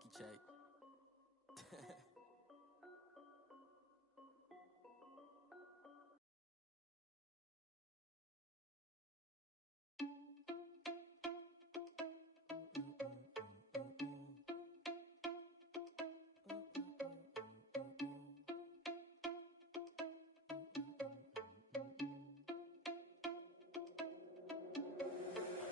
cheeky check.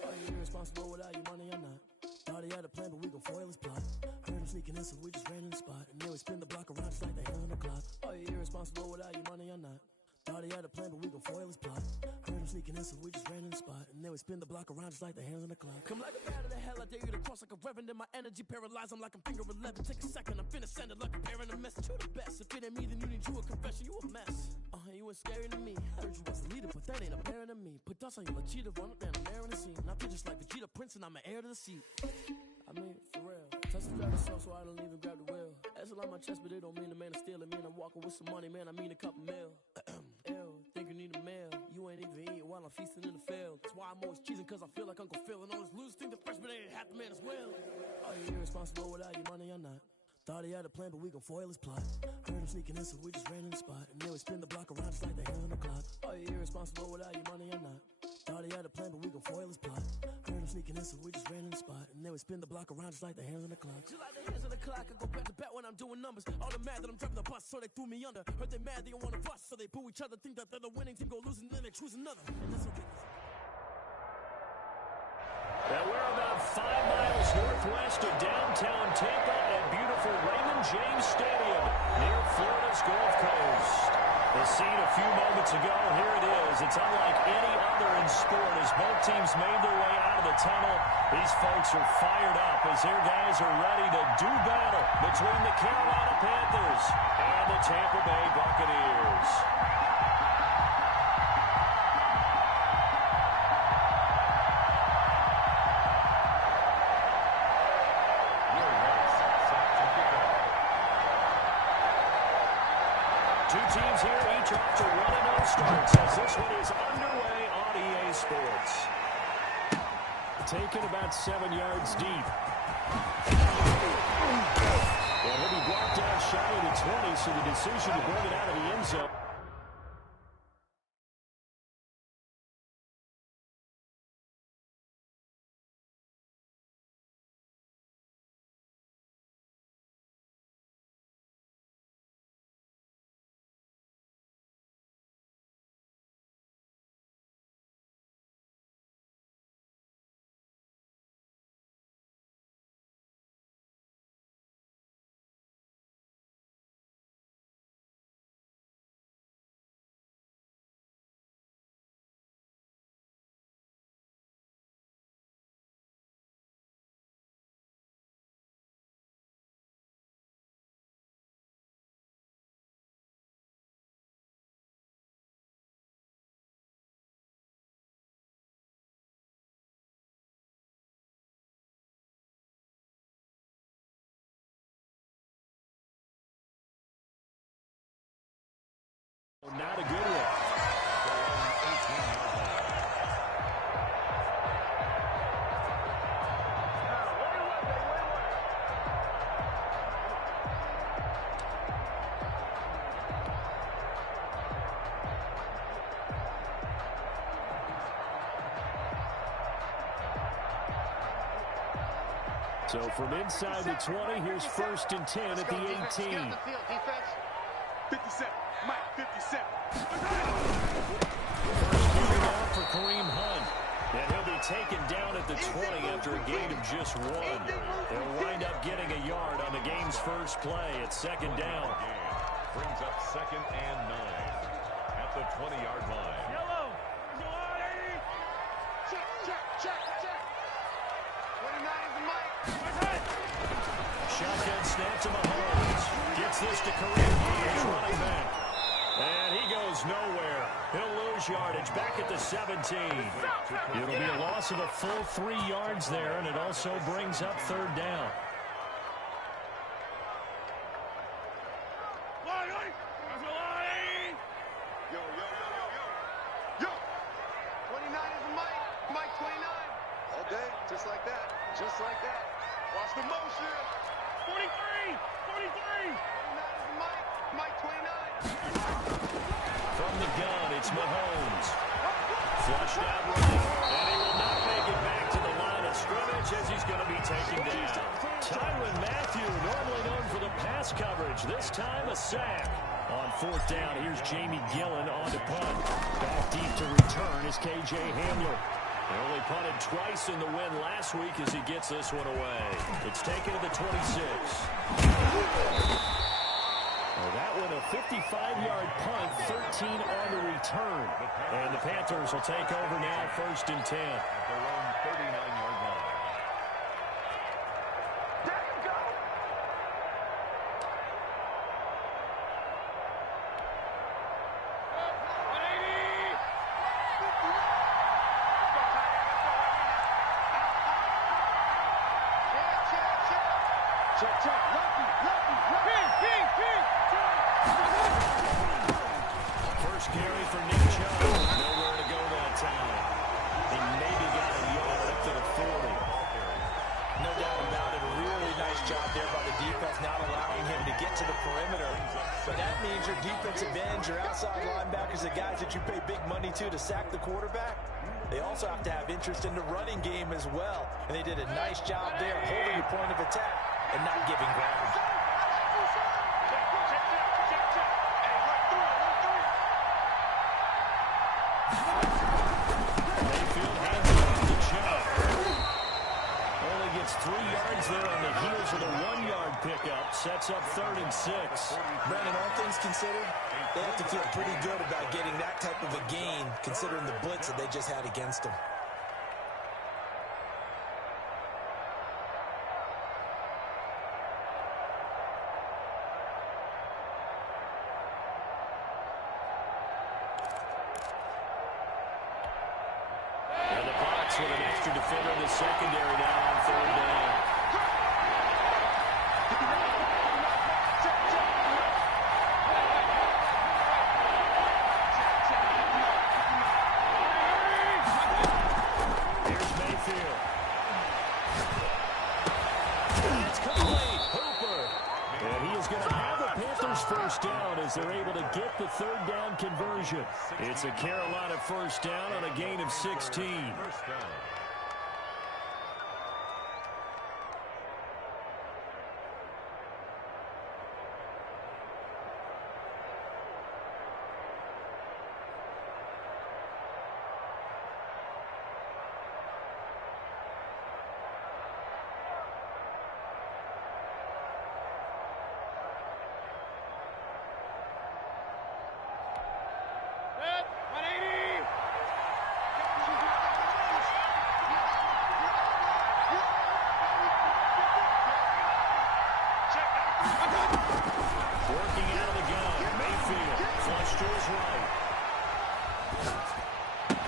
Are you irresponsible without your money or not? Thought he had a plan, but we gon' foil his plot. Heard him sneaking in, so we just ran in the spot. And then we spin the block around just like the hand on the clock. Are you irresponsible without your money or not? Thought he had a plan, but we gon' foil his plot. Heard him sneaking in, so we just ran in the spot. And then we spin the block around just like the hands on the clock. Come like a bat of the hell, I dare you to cross like a reverend. And my energy paralyzed, I'm like I'm finger 11. Take a second, I'm finna send it like a parent a message. You the best, if it ain't me, then you need you a confession. You a mess, you was scary to me. Heard you was a leader, but that ain't apparent to me. Put dust on you like cheetah, run up there and I'm airing the scene. And I feel just like Vegeta Prince and I'm an heir to the seat. I mean, for real. Tesla drive the soul, so I don't even grab the wheel. That's on my chest, but it don't mean the man is stealing. Man, I'm walking with some money, man, I mean a couple mil. Ew, think you need a meal. You ain't even eating while I'm feasting in the field. That's why I'm always cheesing, cause I feel like Uncle Phil. And all those losers think the freshman ain't half the man as well. Are you irresponsible without your money or not? Thought he had a plan, but we gon' foil his plot. Heard him sneaking in, so we just ran in the spot. And then we spin the block around just like the hands on the clock. Are you irresponsible without your money or not? Thought he had a plan, but we gon' foil his plot. Heard him sneaking in, so we just ran in the spot. And then we spin the block around just like the hands on the clock. Just like the hands on the clock, I go back to back when I'm doing numbers. All the mad that I'm driving the bus, so they threw me under. Heard they mad, they don't wanna bust, so they boo each other. Think that they're the winning team, go losing, then they choose another. And that's okay. And we're about 5 miles northwest of downtown Tampa at beautiful Raymond James Stadium near Florida's Gulf Coast. The scene a few moments ago, here it is. It's unlike any other in sport as both teams made their way out of the tunnel. These folks are fired up as their guys are ready to do battle between the Carolina Panthers and the Tampa Bay Buccaneers. Two teams here, each off to 1-0 starts as this one is underway on EA Sports. Taken about 7 yards deep. And he'll be blocked down shy of the 20, so the decision to bring it out of the end zone. Not a good one. So from inside the 20, here's 1st and 10 at the 18. 57. Mike, 57. First moving out for Kareem Hunt. And he'll be taken down at the 20 after a gain of just 1. They'll wind up getting a yard on the game's first play at 2nd down. Brings up 2nd and 9 at the 20-yard line. Yellow. Check. 29 is the mic. Shotgun snap to Mahomes. Gets this to Kareem Hunt, his running back. And he goes nowhere. He'll lose yardage back at the 17. It'll be a loss of a full 3 yards there, and it also brings up 3rd down. Yo. 29 is the mic. Mike 29. All day, just like that. Watch the motion. Mike 29. From the gun, it's Mahomes. Flushed out right, and he will not make it back to the line of scrimmage as he's going to be taken down. Tyrann Mathieu, normally known for the pass coverage, this time a sack. On fourth down, here's Jamie Gillen on to punt. Back deep to return is K.J. Hamler. He only punted twice in the win last week as he gets this one away. It's taken to the 26. Well, that one a 55-yard punt, 13 on the return. And the Panthers will take over now, 1st and 10. At their own 39-yard line. First carry for Nick Chubb. Nowhere to go that time. He maybe got a yard up to the 40. No doubt about it. A really nice job there by the defense, not allowing him to get to the perimeter. But that means your defensive ends, your outside linebackers, the guys that you pay big money to sack the quarterback, they also have to have interest in the running game as well. And they did a nice job there holding the point of attack and not giving ground. Mayfield hands it off to Chubb. Only gets 3 yards there on the heels of the 1-yard pickup. Sets up 3rd and 6. Brandon, all things considered, they have to feel pretty good about getting that type of a gain, considering the blitz that they just had against them. And the Bucs with an extra defender in the secondary now on 3rd down. Here's Mayfield. It's complete. Hooper. And he is going to have the Panthers first down as they're able to get the 3rd down conversion. It's a Carolina first down on a gain of 16. First down. Working out of the gun, Mayfield flush to his right.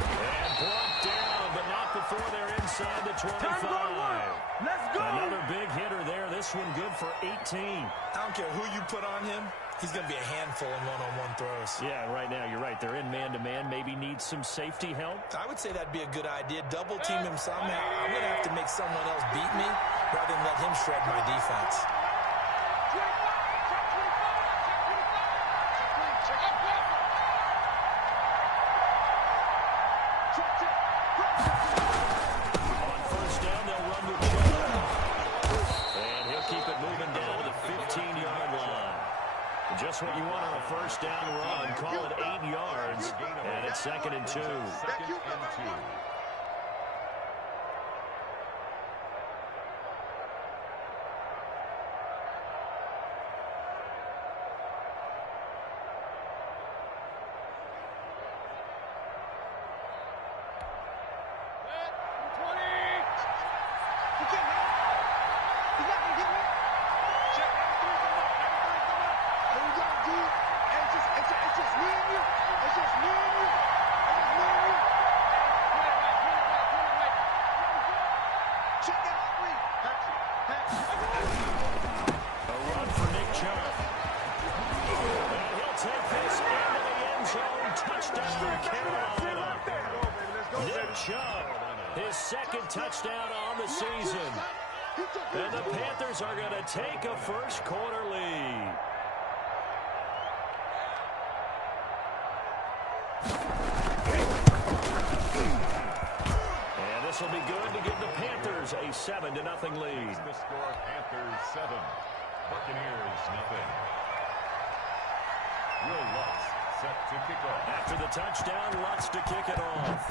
And brought down, but not before they're inside the 25. Let's go. Another big hitter there. This one good for 18. I don't care who you put on him, he's going to be a handful in one-on-one throws. Yeah, right now you're right. They're in man-to-man. Maybe needs some safety help. I would say that'd be a good idea. Double team him somehow. I'm going to have to make someone else beat me rather than let him shred my defense. On first down, they'll run with Chubb. And he'll keep it moving down to the 15-yard line. Just what you want on a first down run. Call it 8 yards. And it's 2nd and 2. 2nd and 2. A run for Nick Chubb. And he'll take this into the end zone. Touchdown, Carolina. Nick Chubb, his 2nd touchdown on the season. And the Panthers are going to take a first quarter lead. And this will be good to give the Panthers a 7-0 lead. The score, Panthers 7, Buccaneers 0. Will Lutz set to kick off. After the touchdown, Lutz to kick it off.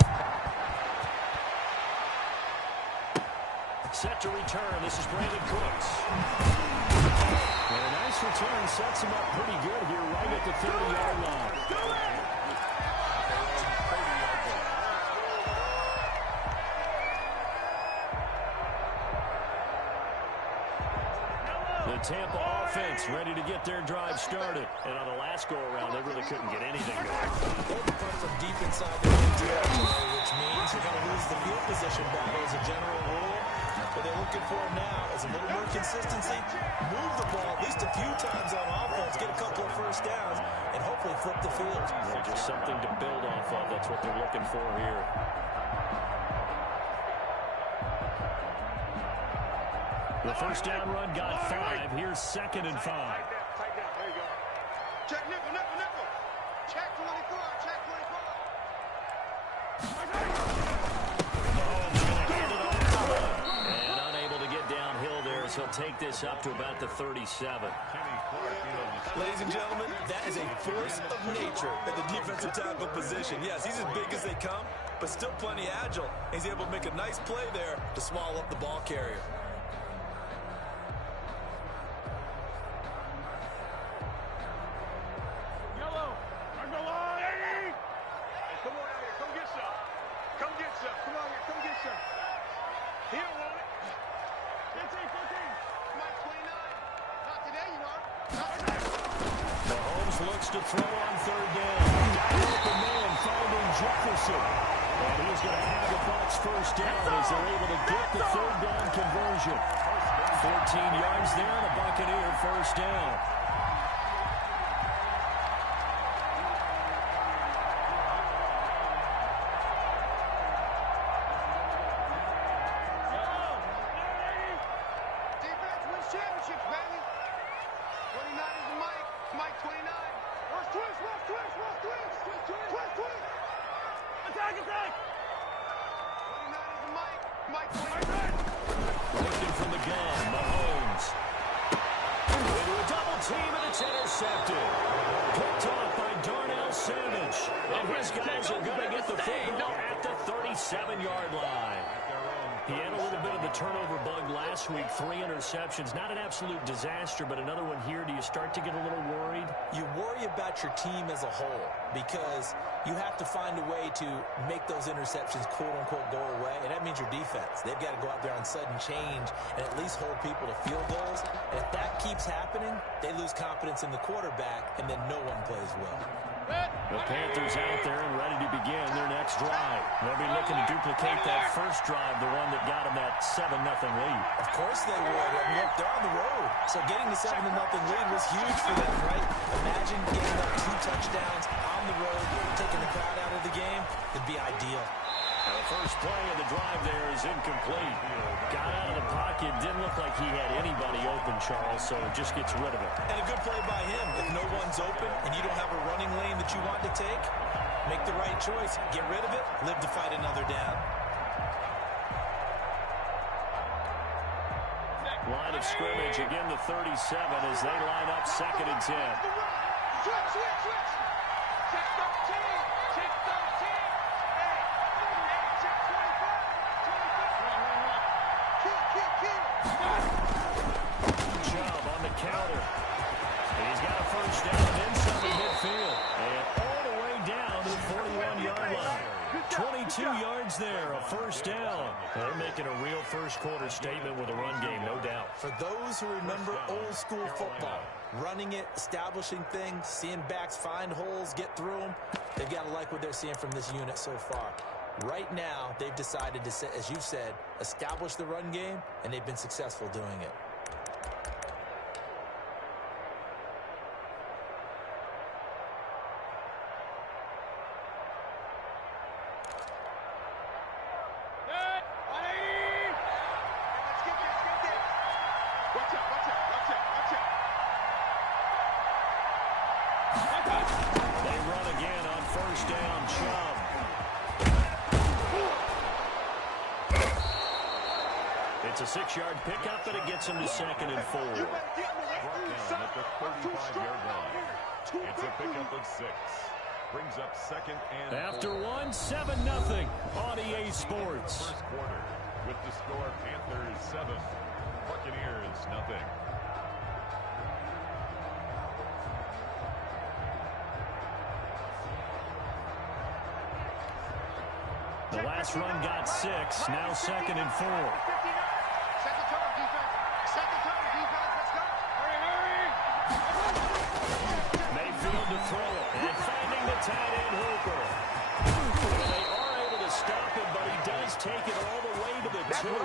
Set to return. This is Brandon Cooks. And a nice return sets him up pretty good here right at the 30-yard line. The Tampa offense ready to get their drive started. And on the last go-around, they really couldn't get anything going. They're the punt from deep inside their own territory, which means you're going to lose the field position battle as a general rule. What they're looking for now is a little more consistency, move the ball at least a few times on offense, get a couple of first downs, and hopefully flip the field. Yeah, just something to build off of. That's what they're looking for here. The first down run got 5. Here's 2nd and 5. Tight down. There you go. Check nickel. Check 24. Check 24. And unable to get downhill there, so he'll take this up to about the 37. Ladies and gentlemen, that is a force of nature at the defensive tackle position. Yes, he's as big as they come, but still plenty agile. He's able to make a nice play there to swallow up the ball carrier. Looks to throw on 3rd down. Open man finding Jefferson. And he's going to have the Bucs first down as they're able to get the 3rd down conversion. 14 yards there and a Buccaneer first down. Defense wins championships, baby. 29 is the Mike. Mike 29. Twist. Attack. 29 is the Mike. Mike 29. Looking from the gun, Mahomes. Into a double team, and it's intercepted. Picked off by Darnell Savage. And his guys are going to get the football at the 37-yard line. He had a little bit of the turnover bug last week, 3 interceptions. Not an absolute disaster, but another one here. Do you start to get a little worried? You worry about your team as a whole because you have to find a way to make those interceptions quote-unquote go away, and that means your defense. They've got to go out there on sudden change and at least hold people to field goals. And if that keeps happening, they lose confidence in the quarterback, and then no one plays well. The Panthers out there and ready to begin their next drive. They'll be looking to duplicate that first drive, the one that got them that 7-0 lead. Of course they would. I mean, look, they're on the road. So getting the 7-0 lead was huge for them, right? Imagine getting up 2 touchdowns on the road, taking the crowd out of the game. It'd be ideal. Now the first play of the drive there is incomplete. Got out of the pocket. Didn't look like he had anybody open, Charles, so just gets rid of it. And a good play by him. If no one's open and you don't have a running lane that you want to take, make the right choice. Get rid of it. Live to fight another down. Line of scrimmage, again the 37 as they line up 2nd and 10. Switch. Check 13. Check 13. Check 25. Good job on the counter. And he's got a first down inside the midfield. And all the way down to the 41-yard line. 22 yards there, a first down. They're making a real first quarter statement with a run game, no doubt. For those who remember old school football, running it, establishing things, seeing backs find holes, get through them, they've got to like what they're seeing from this unit so far. Right now, they've decided to, as you said, establish the run game, and they've been successful doing it. Let's get this. It's a 6-yard pickup, and it gets him to 2nd and 4. Brought down at the 35-yard line. It's a pickup of 6. Brings up 2nd and 4. After 7-0 on EA Sports. First quarter with the score Panthers 7, Buccaneers 0. The last run got 6, now 2nd and 4. Second turn, defense. Second turn, defense. Let's go. Hurry, hurry. Mayfield to throw it, and finding the tight end Hooper. They are able to stop him, but he does take it all the way to the 2.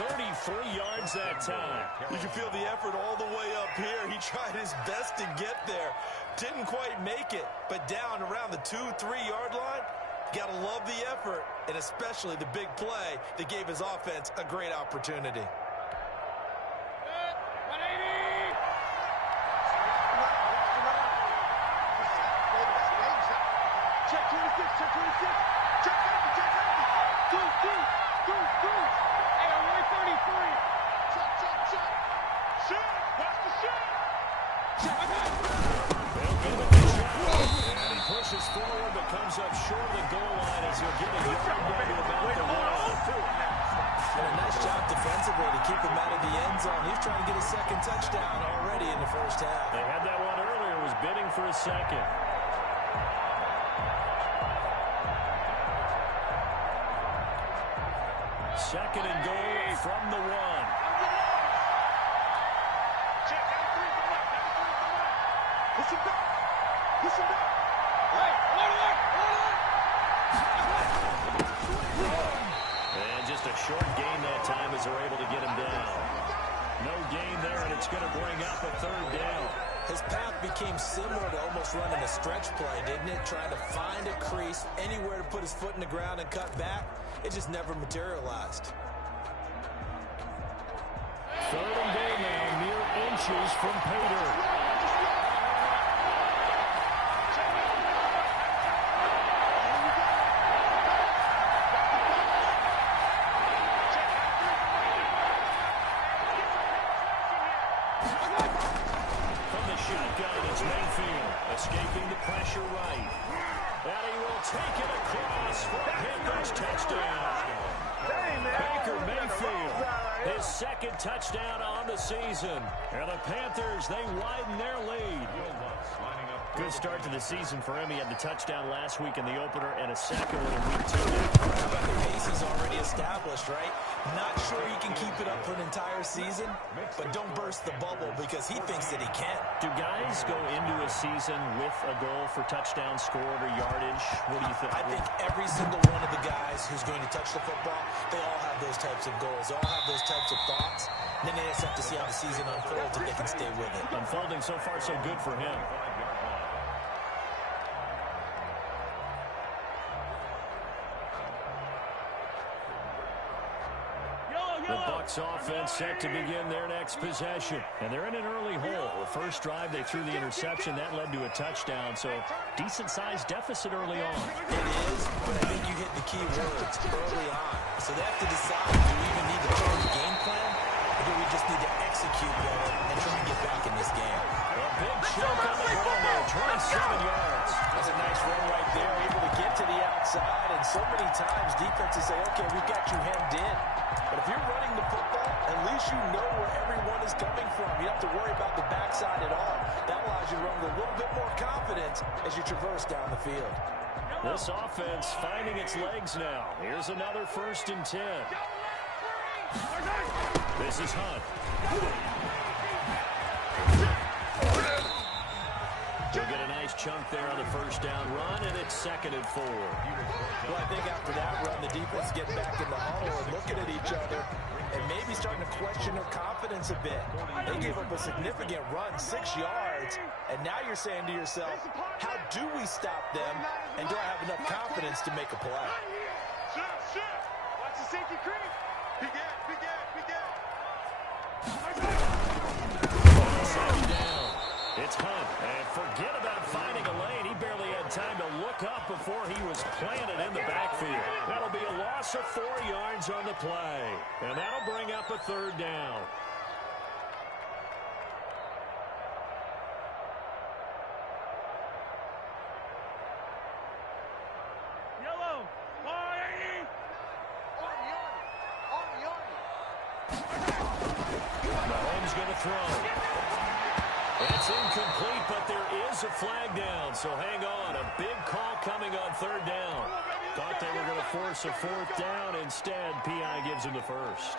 33 yards that time. You can feel the effort all the way up here. He tried his best to get there. Didn't quite make it, but down around the 2-3-yard line, got to love the effort, and especially the big play that gave his offense a great opportunity. 180. Check 26, check 26. Check 50, check 50. Deuce. Hey, I'm 133. Check. Shit, watch the shit. Check, I got it. They'll give it a shot, and he pushes forward, but comes up short of the goal line as he'll get a yard down to about the 1. And a nice job defensively to keep him out of the end zone. He's trying to get a second touchdown already in the first half. They had that one earlier, was bidding for a second. Second and goal from the 1. Check, down 3 from left. Push him back. Hey, alert. And just a short gain that time as they're able to get him down. No gain there, and it's going to bring up a 3rd down. His path became similar to almost running a stretch play, didn't it? Trying to find a crease, anywhere to put his foot in the ground and cut back. It just never materialized. 3rd and goal now, mere inches from Pater. Escaping the pressure right. And he will take it across for a Panthers touchdown. Baker Mayfield, his 2nd touchdown on the season. And the Panthers, they widen their lead. Good start to the season for him. He had the touchdown last week in the opener and a second one in week 2. How about the pace he's already established, right? Not sure he can keep it up for an entire season, but don't burst the bubble because he thinks that he can. Do guys go into a season with a goal for touchdown scored or yardage? What do you think? I think every single one of the guys who's going to touch the football, they all have those types of goals. They all have those types of thoughts. And then they just have to see how the season unfolds if they can stay with it. Unfolding so far so good for him. The Bucs offense set to begin their next possession. And they're in an early hole. The first drive, they threw the interception. That led to a touchdown. So, decent-sized deficit early on. It is, but I think you hit the key words early on. So they have to decide, do we even need to change the game plan? Or do we just need to execute better and try and get back in this game? A big chunk on the run there, 27 yards. That's a nice run right there, able to get to the outside. And so many times, defenses say, okay, we've got you hemmed in. But if you're running the football, at least you know where everyone is coming from. You don't have to worry about the backside at all. That allows you to run with a little bit more confidence as you traverse down the field. This offense finding its legs now. Here's another 1st and 10. This is Hunt. He'll get a nice chunk there on the 1st down run, and it's 2nd and 4. Well, I think after that run, the defense getting back in the huddle and looking at each other and maybe starting to question their confidence a bit. They gave up a significant run, 6 yards, and now you're saying to yourself, how do we stop them, and do I have enough confidence to make a play? Watch the safety creep. Big gap. Second down. It's Hunt. And forget about finding a lane. He barely had time to look back up before he was planted in the backfield. That'll be a loss of 4 yards on the play. And that'll bring up a 3rd down. Yellow. Mahomes going to throw. It's incomplete, but there is a flag down, so hang on. A big call coming on 3rd down. Thought they were going to force a 4th down. Instead, P.I. gives him the first.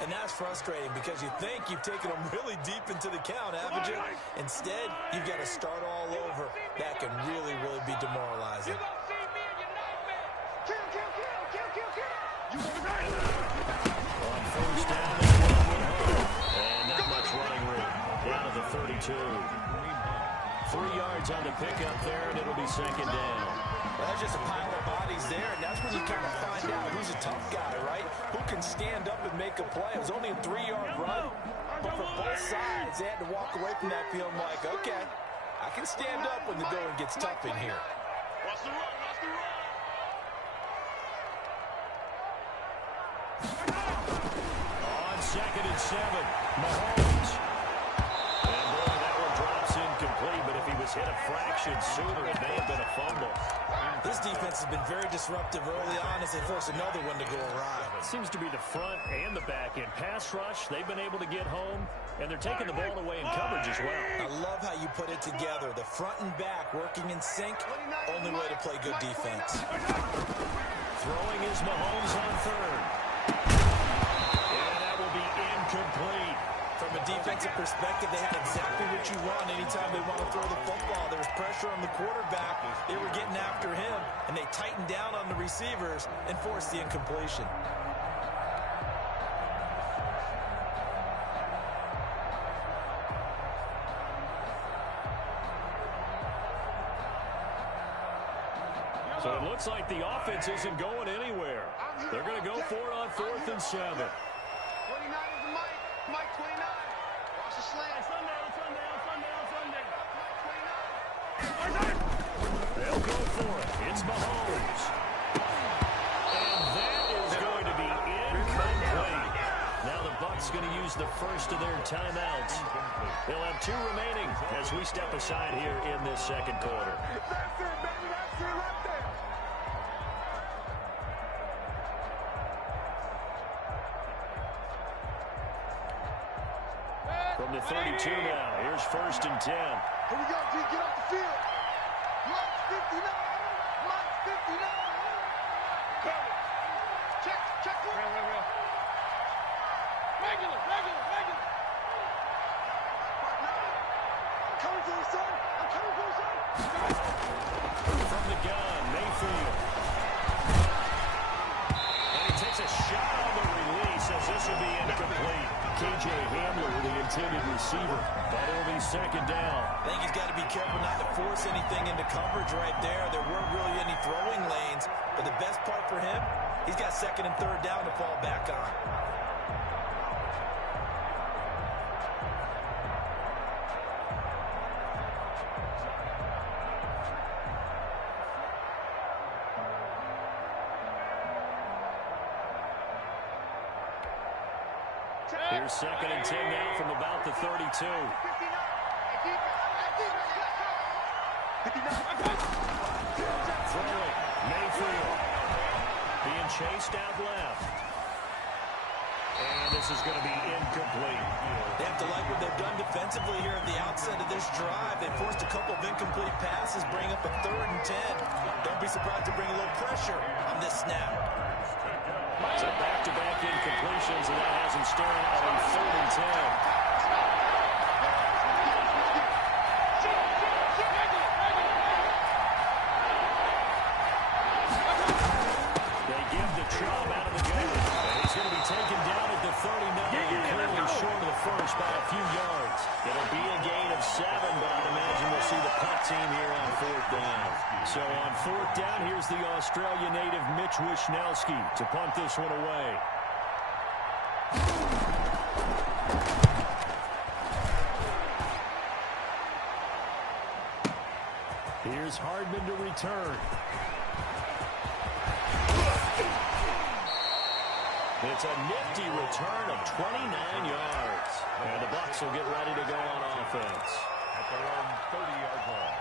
And that's frustrating because you think you've taken them really deep into the count, haven't you? Instead, you've got to start all over. That can really, really be demoralizing. On 1st down, they run with home. And not much running room. Down to the 32. 3 yards on the pickup there, and it'll be 2nd down. Well, there's just a pile of bodies there, and that's when you kind of find out who's a tough guy, right? Who can stand up and make a play. It was only a 3-yard run, but for both sides, they had to walk away from that feeling like, okay, I can stand up when the going gets tough in here. Watch the run, watch the run. On 2nd and 7, Mahomes. And boy, that one drops incomplete, but if he was hit a fraction sooner, it may have been a fumble. This defense has been very disruptive early on as they force another one to go awry. It seems to be the front and the back end. Pass rush, they've been able to get home, and they're taking the ball away in coverage as well. I love how you put it together. The front and back working in sync, only way to play good defense. Throwing is Mahomes on 3rd. And that will be incomplete. From a defensive perspective, they had exactly what you want anytime they want to throw the football. There was pressure on the quarterback. They were getting after him, and they tightened down on the receivers and forced the incompletion. So it looks like the offense isn't going anywhere. They're going to go for it on 4th and 7. 29 is the Mike. Mike 29. Watch the slant. Sunday. 29. They'll go for it. It's Mahomes. And that is going to be incomplete. Now the Bucs going to use the first of their timeouts. They'll have 2 remaining as we step aside here in this 2nd quarter. That's it, baby. That's it right there. From the 32 now, here's 1st and 10. Here we go, G. Get off the field. Mike 59. Mike 59. Cover. Check. Real. Regular. I'm coming for you, son. From the gun, Mayfield. And he takes a shot on the release as this will be incomplete. KJ Hamler, the intended receiver, but it'll be 2nd down. I think he's got to be careful not to force anything into coverage right there. There weren't really any throwing lanes, but the best part for him, he's got 2nd and 3rd down to fall back on. Here's 2nd and 10 now from about the 32. Throwing, Mayfield. Being chased out left. And this is going to be incomplete. They have to like what they've done defensively here at the outset of this drive. They forced a couple of incomplete passes, bring up a 3rd and 10. Don't be surprised to bring a little pressure on this snap. So back-to-back incompletions, and that has him staring at a 3rd and 10. They give the Chubb out of the game. And he's going to be taken down at the 39, clearly short of the first by a few yards. It'll be a gain of 7, but I'd imagine we'll see the punt team here on 4th down. So on 4th down, here's the Australia native Mitch Wishnowski to punt this one away. Here's Hardman to return. It's a nifty return of 29 yards. And the Bucs will get ready to go on offense. At their own 30-yard line.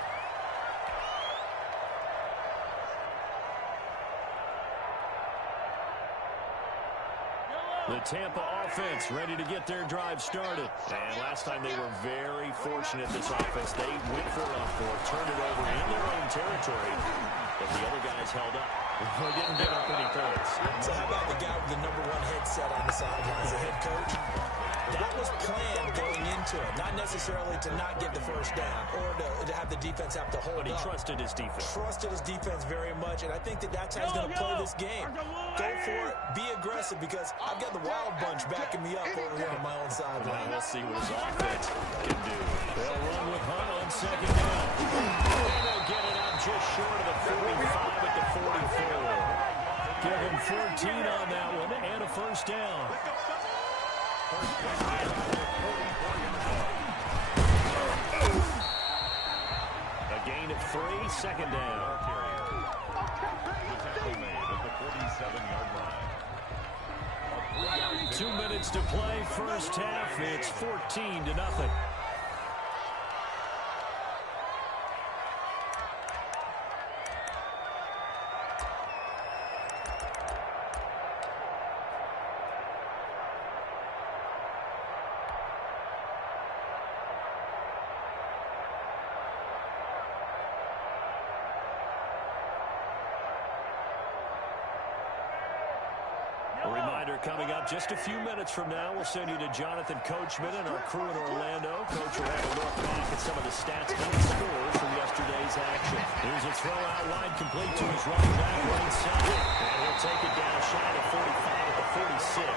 The Tampa offense ready to get their drive started. And last time they were very fortunate, this offense. They went for it on fourth, turned it over in their own territory, but the other guys held up. They didn't give up any points. So how about the guy with the #1 headset on the sideline as a head coach? That was planned going into it, not necessarily to not get the first down or to have the defense have to hold But he up. trusted his defense. Trusted his defense very much, and I think that's how he's going to play this game. Go for it, be aggressive, because I've got the wild bunch backing me up over here on my own sideline. We'll see what his offense can do. They'll run with Hunt on second down. And they'll get it up just short of the 45 at the 44. Give him 14 on that one and a first down. A gain of 3, second down. The tackle made at the 47-yard line. 2 minutes to play, first half. It's 14-0. A reminder coming up just a few minutes from now. We'll send you to Jonathan Coachman and our crew in Orlando. Coach will have a look back at some of the stats and scores from yesterday's action. Here's a throw out wide, complete to his running back right side. And he'll take it down shy of 45 at the 46.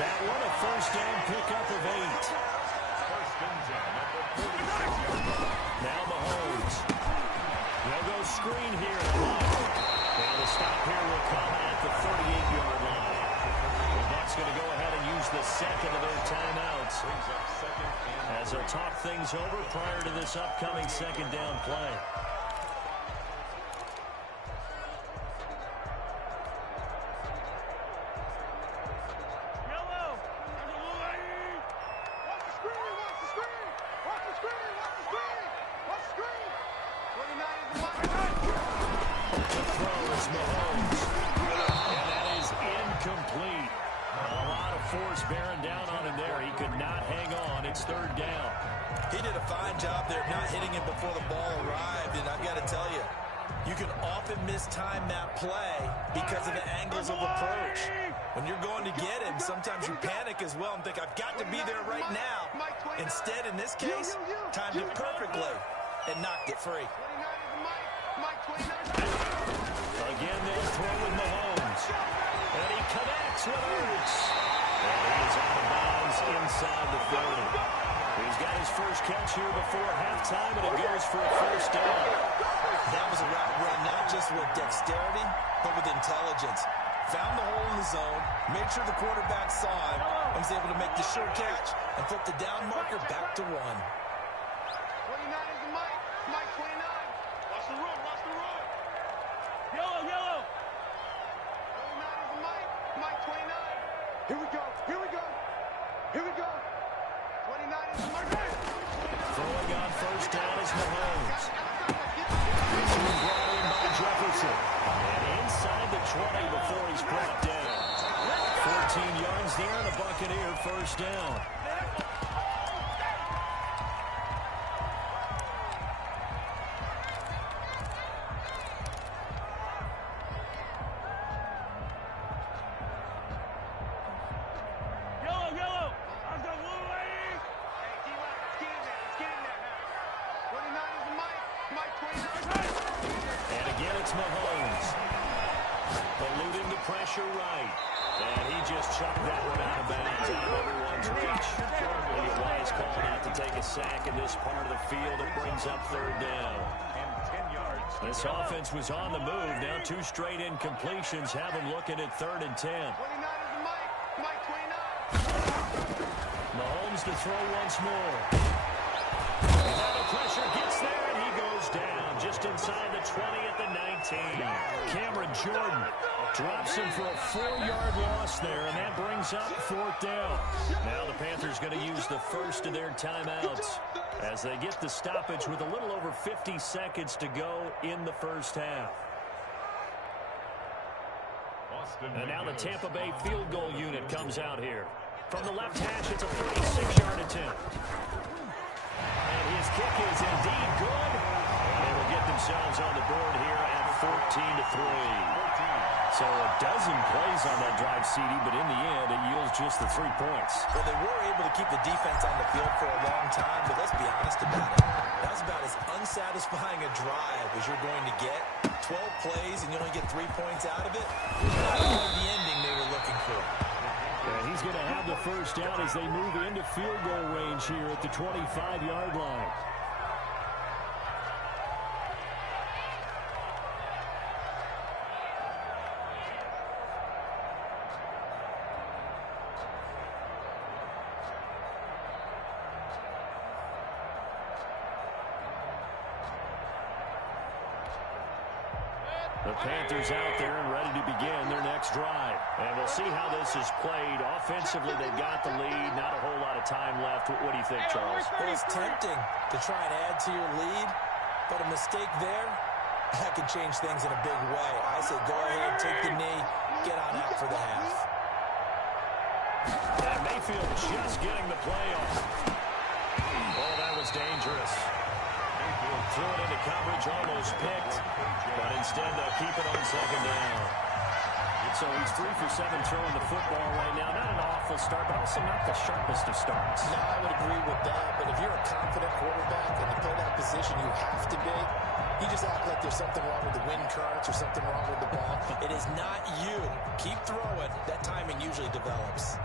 That one a first down pickup of 8. First and 10 at the 46-yard line. Now Mahomes. They'll go screen here. And the stop here will come at the 38-yard line. The Bucs going to go ahead and use the second of their timeouts Brings up second and as they'll talk things over prior to this upcoming second down play. Time that play because of the angles of approach. When you're going to get him, sometimes you panic as well and think, I've got to be there right now. Instead, in this case, timed it perfectly and knocked it free. Again, they'll throw with Mahomes. And he connects with Ertz. And he is out of bounds inside the 30. He's got his first catch here before halftime, and it goes for a first down. That was a route run, not just with dexterity, but with intelligence. Found the hole in the zone, made sure the quarterback saw him, and was able to make the sure catch and flip the down marker back to 1. 29 is the Mike. Mike 29. Watch the run, watch the run. Yellow, yellow. 29 is the Mike. Mike 29. Here we go, here we go. Here we go. 29 is the Mike. Throwing on first down is Mahomes. This one brought in by Jefferson. And inside the 20 before he's brought down. 14 yards there and a Buccaneer first down. Yellow, yellow. I've got one lady. Hey, D-Line, let's get in there. Let's get in there now. 29 is the Mike. Mike 29. And again, it's Mahomes. Eluding the pressure right. And he just chucked that one out of bounds, out of everyone's reach. The Elias calling out to take a sack in this part of the field. It brings up third down. and 10 yards. This offense was on the move. Now 2 straight incompletions have them looking at 3rd and 10. 29 is the Mike. Mike 29. Mahomes to throw once more. And now the pressure gets there, and he goes down. just inside the 20 at the 19. Cameron Jordan drops him for a 4-yard loss there, and that brings up 4th down. Now the Panthers going to use the first of their timeouts as they get the stoppage with a little over 50 seconds to go in the first half. And now the Tampa Bay field goal unit comes out here. From the left hash, it's a 36-yard attempt. And his kick is indeed good. And they will get themselves on the board here at 14-3. So a dozen plays on that drive, CD, but in the end, it yields just the 3 points. Well, they were able to keep the defense on the field for a long time, but let's be honest about it. That was about as unsatisfying a drive as you're going to get. 12 plays and you only get 3 points out of it. Not quite the ending they were looking for. And he's going to have the first down as they move into field goal range here at the 25-yard line. The Panthers out there and ready to begin their next drive. And we'll see how this is played. Offensively, they've got the lead. Not a whole lot of time left. What do you think, Charles? Well, it's tempting to try and add to your lead, but a mistake there, that could change things in a big way. I say go ahead, take the knee, get on out for the half. And Mayfield just getting the play off. Oh, that was dangerous. Threw it into coverage, almost picked, but instead they'll keep it on 2nd down. So he's 3 for 7 throwing the football right now. Not an awful start, but also not the sharpest of starts. No, I would agree with that, but if you're a confident quarterback and to play that position, you have to be. You just act like there's something wrong with the wind currents or something wrong with the ball. It is not you. Keep throwing. That timing usually develops.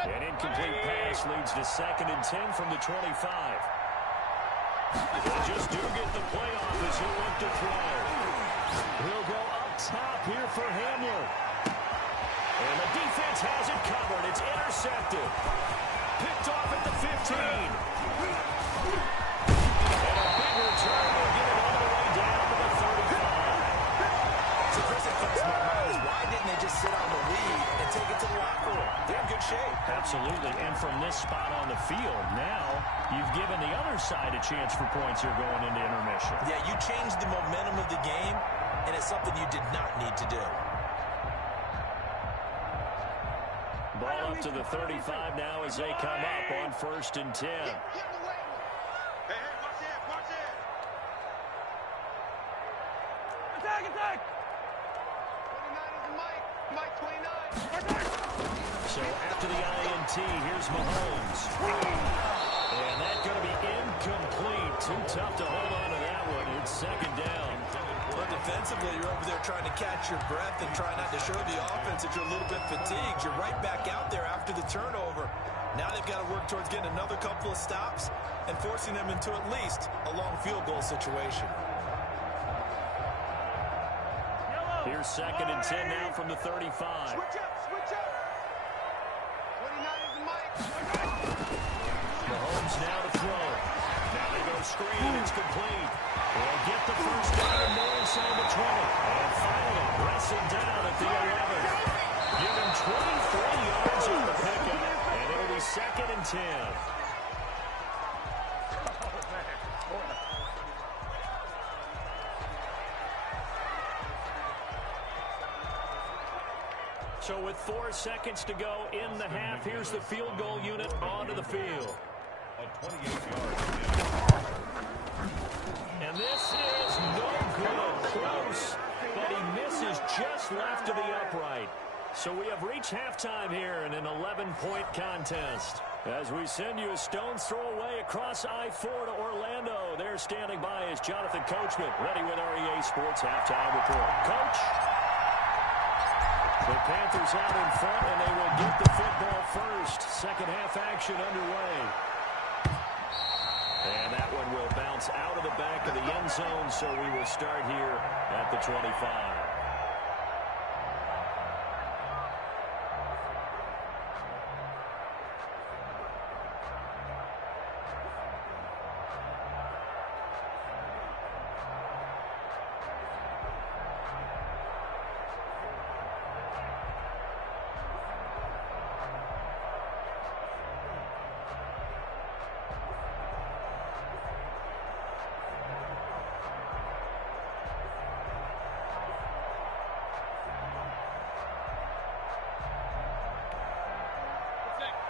An incomplete pass leads to 2nd and 10 from the 25. They just do get the playoff as he'll look to throw. He'll go up top here for Hamler. And the defense has it covered. It's intercepted. Picked off at the 15. And a big return will get it all the way down to the 35. So first thing comes to my mind is why didn't they just sit on the lead and take it to the locker room? They're in good shape. Absolutely, and from this spot on the field, now you've given the other side a chance for points here going into intermission. Yeah, you changed the momentum of the game, and it's something you did not need to do. Ball up to the 35 now as they come up on 1st and 10. Hey, watch it, watch it. Attack! 29 is Mike. Mike 29. So after the INT, here's Mahomes. And that's going to be incomplete. Too tough to hold on to that one. It's 2nd down. But defensively, you're over there trying to catch your breath and try not to show the offense that you're a little bit fatigued. You're right back out there after the turnover. Now they've got to work towards getting another couple of stops and forcing them into at least a long field goal situation. Here's 2nd and 10 now from the 35. Switch up. 29 is Mike. Mahomes now to throw. Now they go screen. It's complete. They'll get the first down and more inside the 20. And finally, wrestled down at the 11. Give him 23 yards on the pickup. And it'll be 2nd and 10. So with 4 seconds to go in the half, here's the field goal unit onto the field. A 28-yard. And this is no good. Close, but he misses just left of the upright. So we have reached halftime here in an 11-point contest. As we send you a stone's throw away across I-4 to Orlando. There standing by is Jonathan Coachman, ready with our EA Sports Halftime Report. Coach? The Panthers out in front, and they will get the football first. Second half action underway. And that one will bounce out of the back of the end zone, so we will start here at the 25.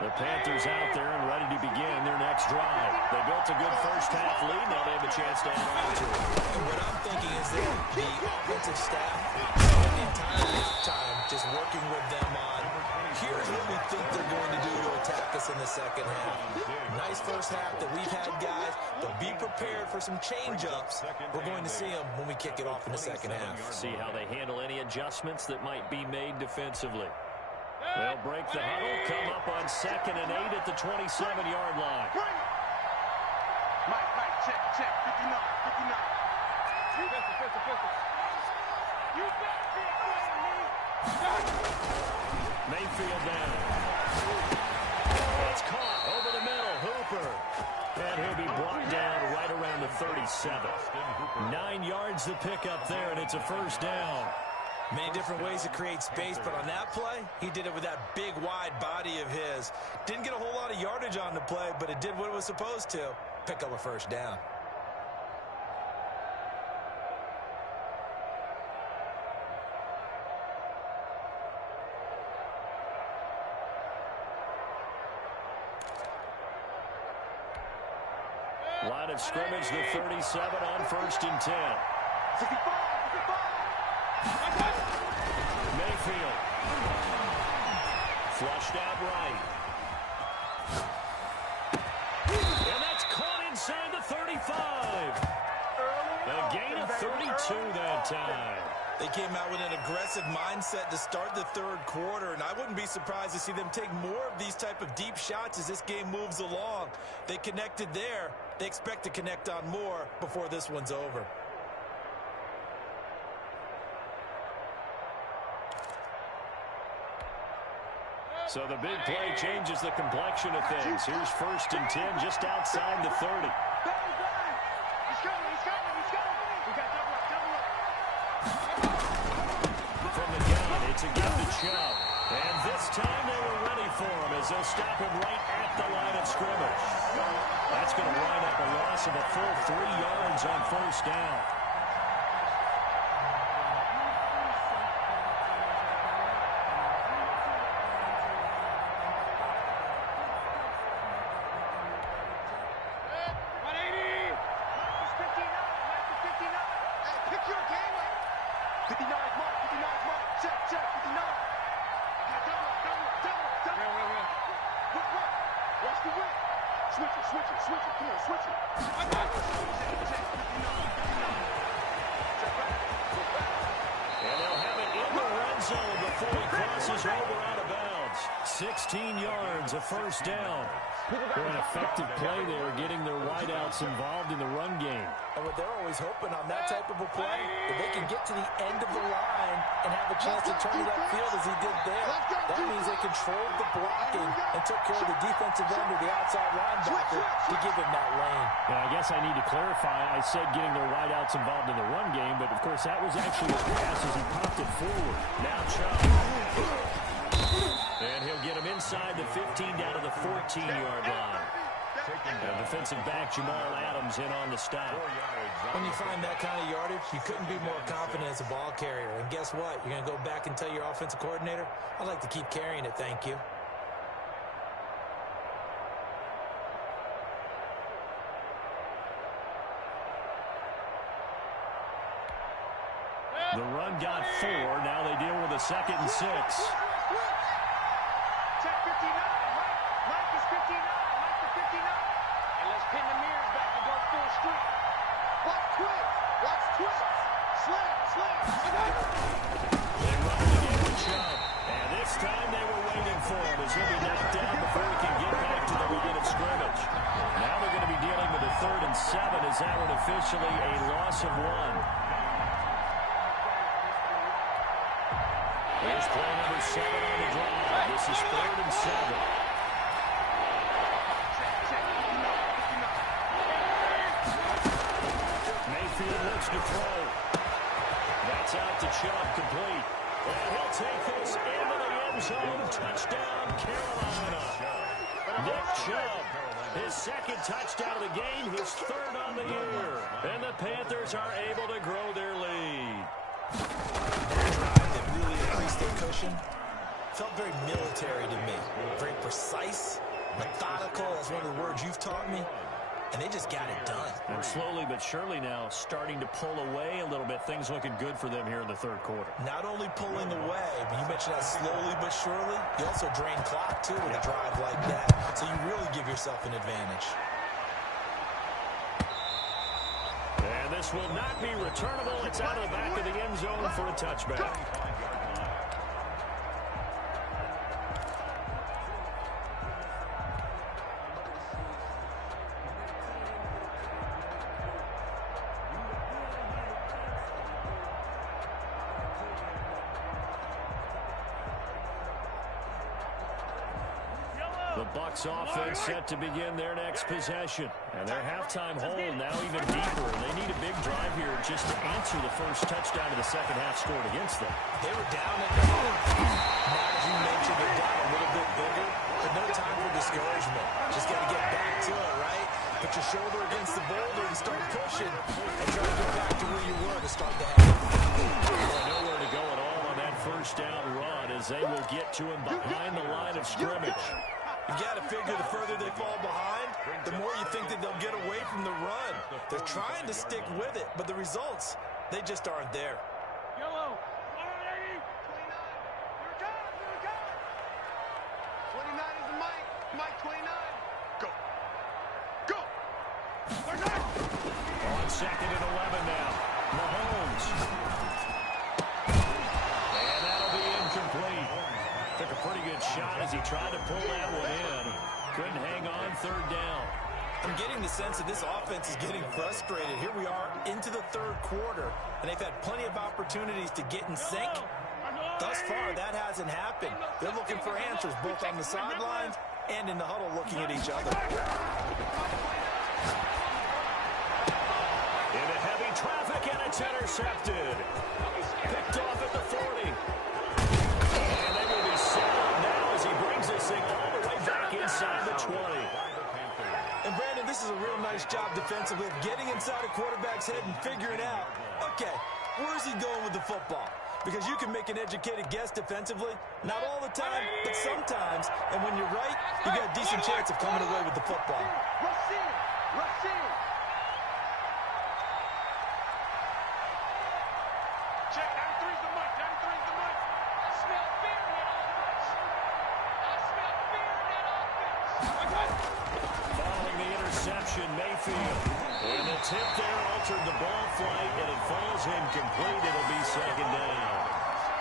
The Panthers out there and ready to begin their next drive. They built a good first-half lead. Now they have a chance to add on to it. What I'm thinking is that the offensive staff spent the entire time just working with them on, here's what we think they're going to do to attack us in the second half. Nice first half that we've had, guys, but be prepared for some change-ups. We're going to see them when we kick it off in the second half. See how they handle any adjustments that might be made defensively. They'll break the huddle, come up on 2nd and 8 at the 27-yard line. Mike, check, 59. You better be afraid of me. Mayfield down. It's caught over the middle. Hooper. And he'll be brought down right around the 37. 9 yards to pick up there, and it's a first down. Many different ways to create space, but on that play, he did it with that big, wide body of his. Didn't get a whole lot of yardage on the play, but it did what it was supposed to. Pick up a first down. Line of scrimmage, the 37 on 1st and 10. 65. Mayfield. Flushed out right. And that's caught inside the 35. A gain of 32 that time. They came out with an aggressive mindset to start the third quarter, and I wouldn't be surprised to see them take more of these type of deep shots as this game moves along. They connected there. They expect to connect on more before this one's over. So the big play changes the complexion of things. Here's 1st and 10 just outside the 30. He's coming. We got double up. From the gun, it's a give to Chubb. And this time they were ready for him as they'll stop him right at the line of scrimmage. That's going to wind up a loss of a full 3 yards on first down. And they'll have it in the red zone before he crosses over out of bounds. 16 yards, a first down. An effective play there, getting their wideouts involved in the run game. And what they're always hoping on that type of a play, if they can get to the end of the line and have a chance to turn it upfield as he did there, that means they controlled the blocking and took care of the defensive end or the outside linebacker to give him that lane. And I guess I need to clarify. I said getting their wideouts involved in the run game, but of course that was actually a pass as he popped it forward. Now Chubb. And he'll get him inside the 15 down to the 14-yard line. And defensive back Jamal Adams in on the stop. When you find that kind of yardage, you couldn't be more confident as a ball carrier. And guess what? You're going to go back and tell your offensive coordinator, I'd like to keep carrying it, thank you. The run got 4. Now they deal with a 2nd and 6. Check 59. Mike is 59. Mike is 59. And let's pin the mirrors back and go full street. Watch twist. Slam. They run it again with Chubb. And this time they were waiting for him as he'll be knocked down before he can get back to the line of scrimmage. Now they're going to be dealing with a 3rd and 7 as that one officially a loss of 1. Here's play number 7 on the drive. This is 3rd and 7. Mayfield looks to throw. That's out to Chubb, complete. And he'll take this into the end zone. Touchdown, Carolina. Nick Chubb, his 2nd touchdown of the game, his 3rd on the year. And the Panthers are able to grow their lead. Drive that really increased their cushion. Felt very military to me. Very precise, methodical. That's one of the words you've taught me. And they just got it done. And slowly but surely now starting to pull away a little bit. Things looking good for them here in the 3rd quarter. Not only pulling away, but you mentioned that slowly but surely. You also drain clock, too, with a drive like that. So you really give yourself an advantage. And this will not be returnable. It's out of the back of the end zone for a touchback. The Bucs offense set to begin their next possession. And their halftime hole now even deeper. They need a big drive here just to answer the first touchdown of the second half scored against them. They were down at the home. Now, as you mentioned, they're down a little bit bigger, but no time for discouragement. Just got to get back to it, right? Put your shoulder against the boulder and start pushing and try to get back to where you were to start the half. Nowhere to go at all on that first down run as they will get to him behind the line of scrimmage. You got to figure the further they fall behind, the more you think that they'll get away from the run. They're trying to stick with it, but the results, they just aren't there. Yellow. 29 is the mic. Mic 29. Go. Go. On 2nd and 11 now. Mahomes. And that'll be incomplete. Took a pretty good shot as he tried to pull that one in. Couldn't hang on 3rd down. I'm getting the sense that this offense is getting frustrated. Here we are into the 3rd quarter, and they've had plenty of opportunities to get in sync. Thus far, that hasn't happened. They're looking for answers both on the sidelines and in the huddle looking at each other. Into heavy traffic, and it's intercepted. Picked off at the 40. And they will be set up now as he brings this thing all the way back inside the 20. And Brandon, this is a real nice job defensively of getting inside a quarterback's head and figuring out, okay, where's he going with the football? Because you can make an educated guess defensively, not all the time, but sometimes. And when you're right, you got a decent chance of coming away with the football. Rush in. Rush in. Check. 93's the mic. 93's the mic. I smell fear in that offense. I smell fear in that offense. Following the interception, Mayfield. And the tip there altered the ball flight, and it falls incomplete. It'll be 2nd down.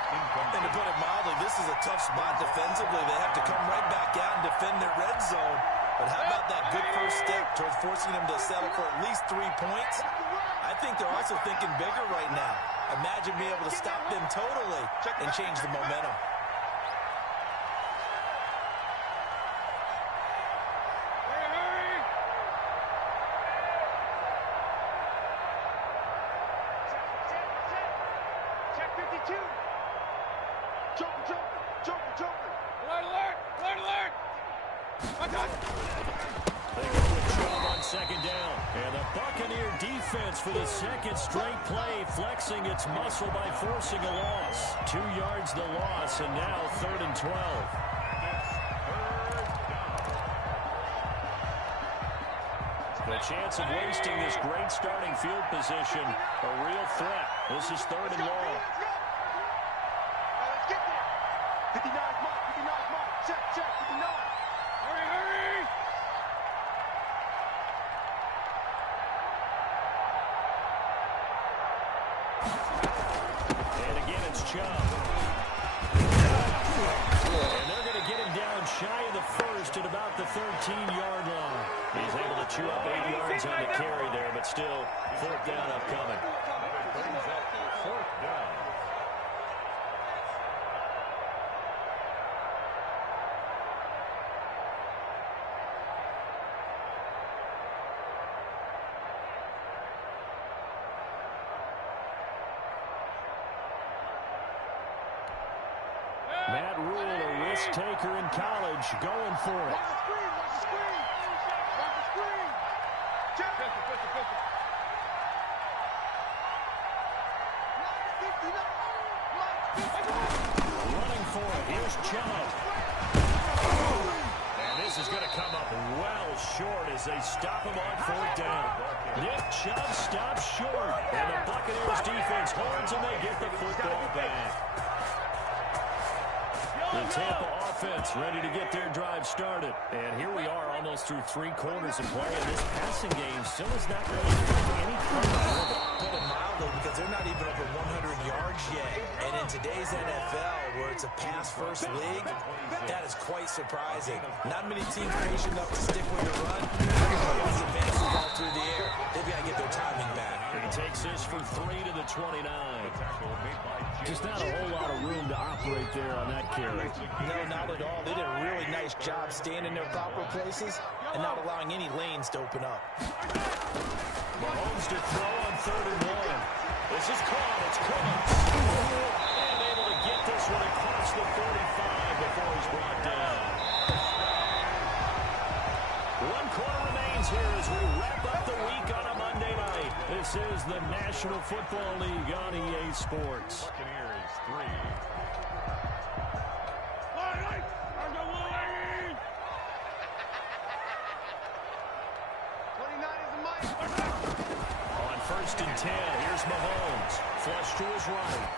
And to put it mildly, this is a tough spot defensively. They have to come right back out and defend their red zone. But how about that good first step towards forcing them to settle for at least 3 points? I think they're also thinking bigger right now. Imagine being able to stop them totally and change the momentum. Check 52. Joker. Alert. They go with Chubb on 2nd down. And the Buccaneer defense for the 2nd straight play, flexing its muscle by forcing a loss. 2 yards the loss, and now 3rd and 12. The chance of wasting this great starting field position, a real threat. This is 3rd and long. Let's get there. 59's mark. Check. 59. Hurry. And again, it's Chubb. And they're going to get him down shy of the first at about the 13-yard line. He's able to chew up 8 yards on the carry there, but still, fourth down upcoming. Brings up fourth down. Matt Rule, a risk taker in college, going for it. Watch the screen, watch the screen. Watch the screen. Check. Pistol. Running for it. Here's Cello. And this is going to come up well short as they stop him on fourth down. Nick Chubb stops short. And the Buccaneers defense holds and they get the football back. The Tampa offense ready to get their drive started. And here we are almost through 3 quarters of play. And this passing game still is not really any kind of rhythm. Put it mildly, because they're not even over 100 yards yet. And in today's NFL, where it's a pass-first league, that is quite surprising. Not many teams patient enough to stick with the run. Everybody wants to advance the ball through the air. They've got to get their timing back. He takes this for 3 to the 29. Just not a whole lot of room to operate there on that carry. No, not at all. They did a really nice job staying in their proper places and not allowing any lanes to open up. Mahomes to throw on 3rd and 1. This is caught. It's Combs. And able to get this one across the 45 before he's brought down. 1 quarter remains here as we wrap up the week on a Monday night. This is the National Football League on EA Sports. Buccaneers 3. On 1st and 10, here's Mahomes. Flush to his right.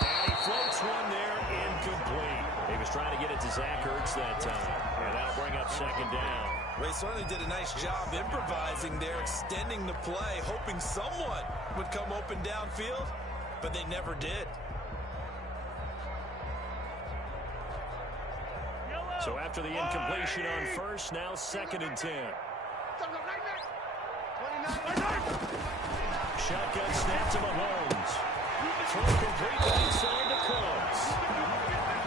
And he floats one there, incomplete. He was trying to get it to Zach Ertz that time. And that'll bring up 2nd down. They certainly did a nice job improvising there, extending the play, hoping someone would come open downfield, but they never did. So after the incompletion on 1st, now 2nd and 10. Shotgun snap to Mahomes. Throw complete right side to Combs.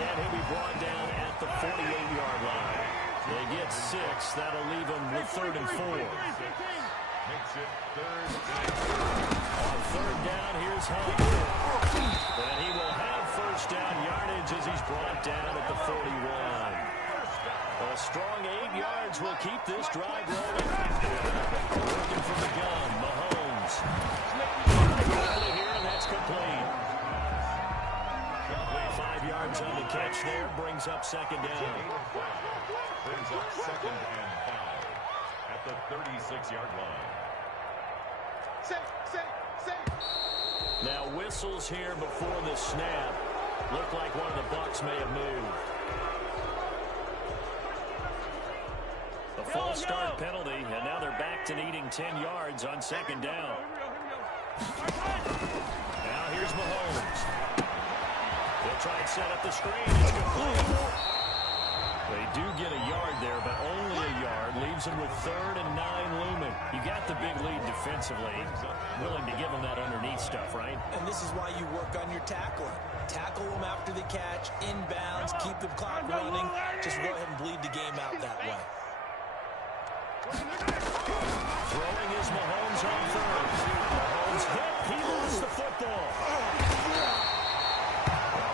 And he'll be brought down at the 48-yard line. They get 6. That'll leave them with 3rd and 4. Makes it 3rd and 8. On 3rd down, here's Hunt. And he will have 1st down yardage as he's brought down at the 41. A strong 8 yards will keep this drive rolling. Working from the gun, Mahomes. Quickly here, and that's complete. 5 yards on the catch there, brings up 2nd down. brings up 2nd and 5 at the 36-yard line. Now whistles here before the snap. Looked like one of the Bucs may have moved. A false start penalty, and now they're back to needing 10 yards on 2nd down. Now here's Mahomes. They'll try and set up the screen. It's complete. They do get a yard there, but only a yard. Leaves them with 3rd and 9 looming. You got the big lead defensively. Willing to give them that underneath stuff, right? And this is why you work on your tackling. Tackle them after the catch, inbounds, keep the clock running. Just go ahead and bleed the game out that way. Throwing is Mahomes on 3rd. Mahomes hit. He lost the football.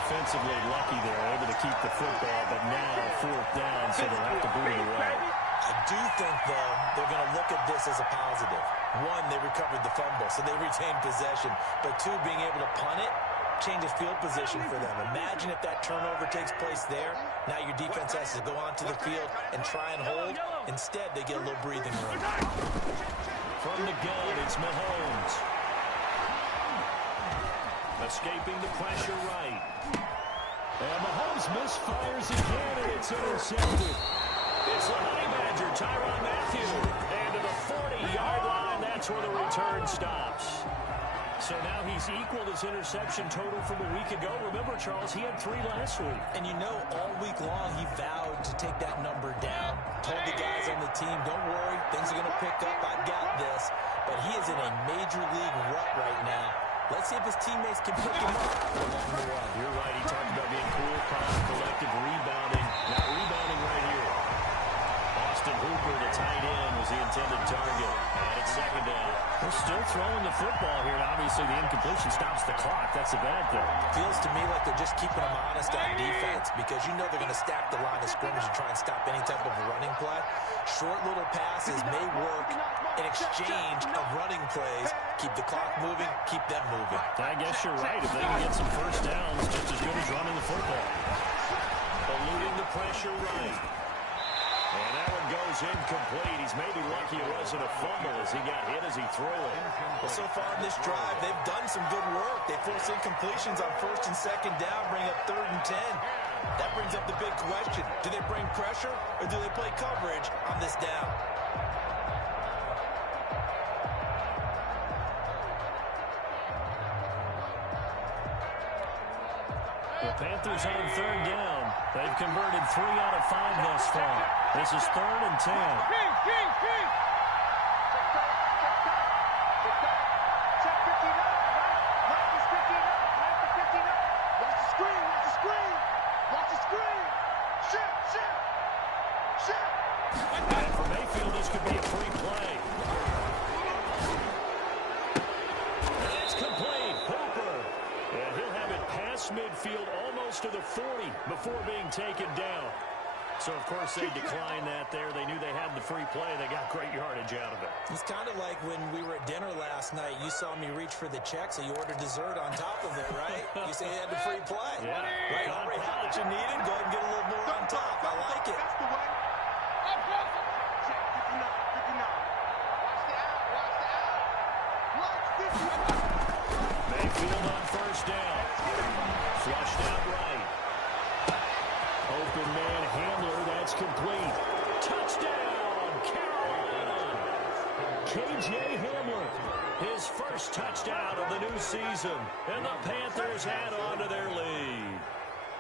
Offensively lucky there, able to keep the football, but now 4th down, so they'll have to boot it away. I do think, though, they're going to look at this as a positive. 1, they recovered the fumble, so they retained possession. But 2, being able to punt it changes field position for them. Imagine if that turnover takes place there. Now your defense has to go onto the field and try and hold. Instead, they get a little breathing room. From the gun, it's Mahomes. Escaping the pressure right. And Mahomes misfires again, and it's intercepted. It's the Honey Badger, Tyrann Mathieu. And to the 40-yard line, that's where the return stops. So now he's equaled his interception total from a week ago. Remember, Charles, he had 3 last week. And you know, all week long he vowed to take that number down. Told the guys on the team, don't worry, things are going to pick up. I've got this. But he is in a major league rut right now. Let's see if his teammates can pick him up along the way. You're right. He talked about being cool, calm, collective, rebounding. Not rebounding right here. Austin Hooper, the tight end, was the intended target. And it's second down. They're still throwing the football here, and obviously the incompletion stops the clock. That's a bad thing. Feels to me like they're just keeping them honest on defense because you know they're going to stack the line of scrimmage and try and stop any type of running play. Short little passes may work in exchange of running plays. Keep the clock moving, keep them moving. I guess you're right. If they can get some first downs, just as good as running the football. Eluding the pressure right. And that one goes incomplete. He's maybe lucky it wasn't a fumble as he got hit as he threw it. Well, so far in this drive, they've done some good work. They force incompletions on first and second down, bring up 3rd and 10. That brings up the big question. Do they bring pressure or do they play coverage on this down? The Panthers on 3rd down. They've converted 3 out of 5 thus far. This is 3rd and 10. Check 59, right? Left is 59, left is 59. Watch the screen, watch the screen. Watch the screen. Shit. And for Mayfield, this could be a free play. And it's complete. Hooper. And he'll have it past midfield almost to the 40 before being taken down. So, of course, they declined that there. They knew they had the free play. They got great yardage out of it. It's kind of like when we were at dinner last night. You saw me reach for the check, so you ordered dessert on top of it, right? You say you had the free play. Yeah. Right, already had what you needed. Go ahead and get a little more on top. I like it. That's the way. Check 59, 59. Watch the out, watch the out. Watch this. Mayfield on first down. Flushed out right. Open man Hamler, that's complete. Touchdown, Carolina! KJ Hamler, his first touchdown of the new season. And the Panthers add on to their lead.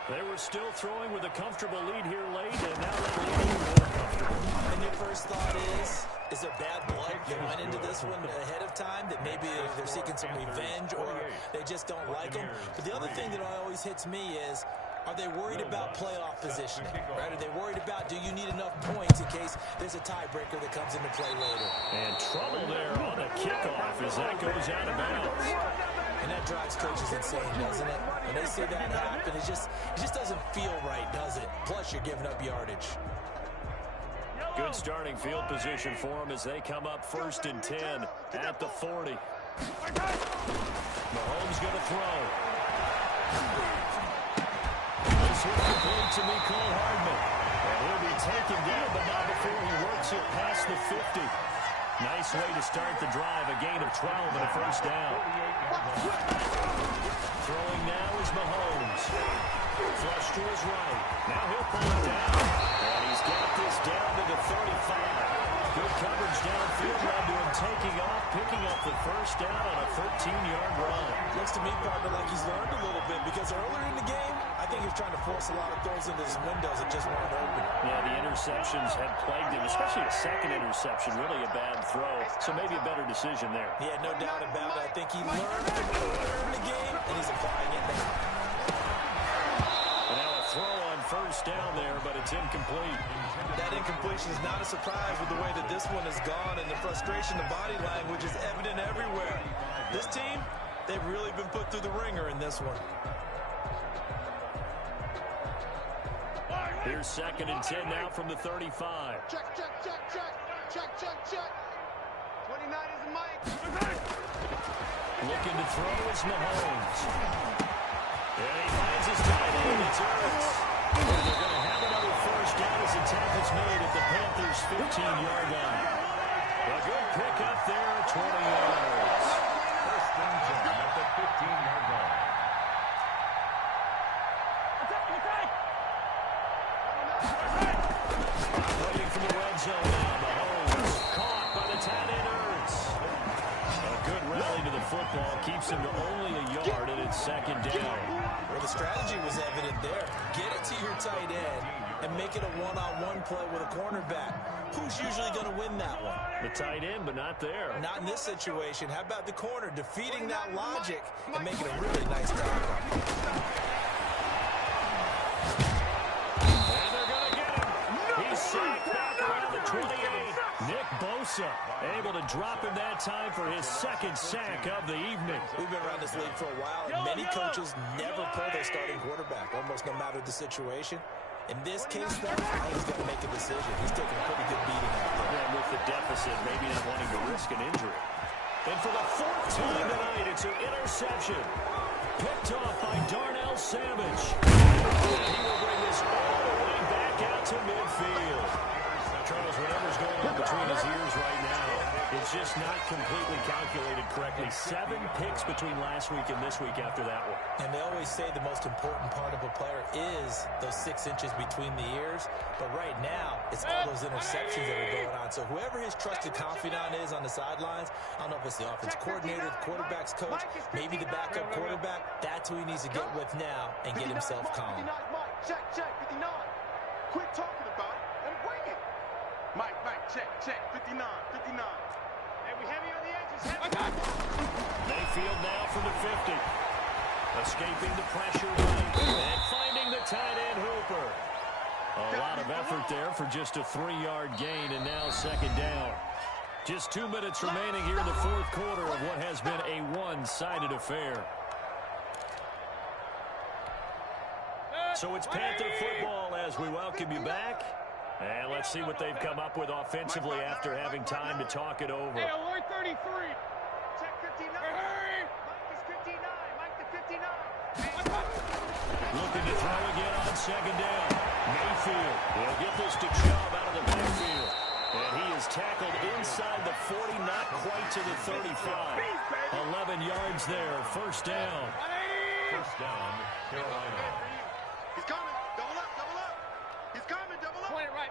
They were still throwing with a comfortable lead here late, and now that lead is more comfortable. And your first thought is there bad blood that went into this one ahead of time, that maybe they're seeking some revenge or they just don't like them? But the other thing that always hits me is, are they worried about playoff positioning? Right? Are they worried about, do you need enough points in case there's a tiebreaker that comes into play later? And trouble there on the kickoff as that goes out of bounds. And that drives coaches insane, doesn't it? When they see that happen, it just doesn't feel right, does it? Plus, you're giving up yardage. Good starting field position for them as they come up 1st and 10 at the 40. Mahomes going to throw. This one complete to Mecole Hardman. And he'll be taken down, but not before he works it past the 50. Nice way to start the drive, a gain of 12 and a first down. Throwing now is Mahomes. Flush to his right. Now he'll pull it down. And he's got this down to the 35. Good coverage downfield led to him taking off, picking up the first down on a 13-yard run. Looks to me, partner, like he's learned a little bit because earlier in the game, I think he was trying to force a lot of throws into his windows that just weren't open. Yeah, the interceptions had plagued him, especially a second interception, really a bad throw. So maybe a better decision there. Yeah, no doubt about it. I think he learned from earlier in the game, and he's applying it now. And now a throw on first down there, but it's incomplete. That incompletion is not a surprise with the way that this one has gone, and the frustration, the body language is evident everywhere. This team, they've really been put through the ringer in this one. Here's 2nd and 10 now from the 35. Check. 29 is Mike. Looking to throw is Mahomes. And he finds his tight end. It's Ertz. And they're going to have another first down as the tackle's made at the Panthers' 15-yard line. A good pickup there, 20 yards. First and 10 at the 15-yard line. Operating from the red zone now. Mahomes caught by the tight end Ertz. A good rally running to the football keeps him to only a yard, and it's second down. Well, the strategy was evident there. Get it to your tight end and make it a one-on-one play with a cornerback. Who's usually going to win that one? The tight end, but not there. Not in this situation. How about the corner defeating that logic and making a really nice tackle? And they're going to get him. He's sacked back around the 28. Nick Bosa able to drop him that time for his second sack of the evening. We've been around this league for a while, and many coaches never pull their starting quarterback, almost no matter the situation. In this case, though, he's got to make a decision. He's taking a pretty good beating out there. And with the deficit, maybe not wanting to risk an injury. And for the fourth time tonight, it's an interception. Picked off by Darnell Savage. He will bring this all the way back out to midfield. Charles, whatever's going on between his ears right now, it's just not completely calculated correctly. 7 picks between last week and this week after that one. And they always say the most important part of a player is those 6 inches between the ears. But right now, it's all those interceptions that are going on. So whoever his trusted confidant is on the sidelines, I don't know if it's the offense coordinator, the quarterback's coach, maybe the backup quarterback, that's who he needs to get with now and get himself calm. Check, 59. Quit talking about it and bring it. Mike, check, 59. Hey, we heavy on the edges. Mayfield now from the 50. Escaping the pressure right and finding the tight end Hooper. A lot of effort there for just a 3-yard gain, and now second down. Just 2 minutes remaining here in the fourth quarter of what has been a one-sided affair. So it's Panther football as we welcome you back. And let's see what they've come up with offensively after having time to talk it over. Hey, alert 33. Check 59. Hey. Mike is 59. Mike the 59. Looking to throw again on second down. Mayfield will get this to Chubb out of the backfield. And he is tackled inside the 40, not quite to the 35. 11 yards there, first down. First down, Carolina. He's coming. Double up. He's coming, double up. Point it right.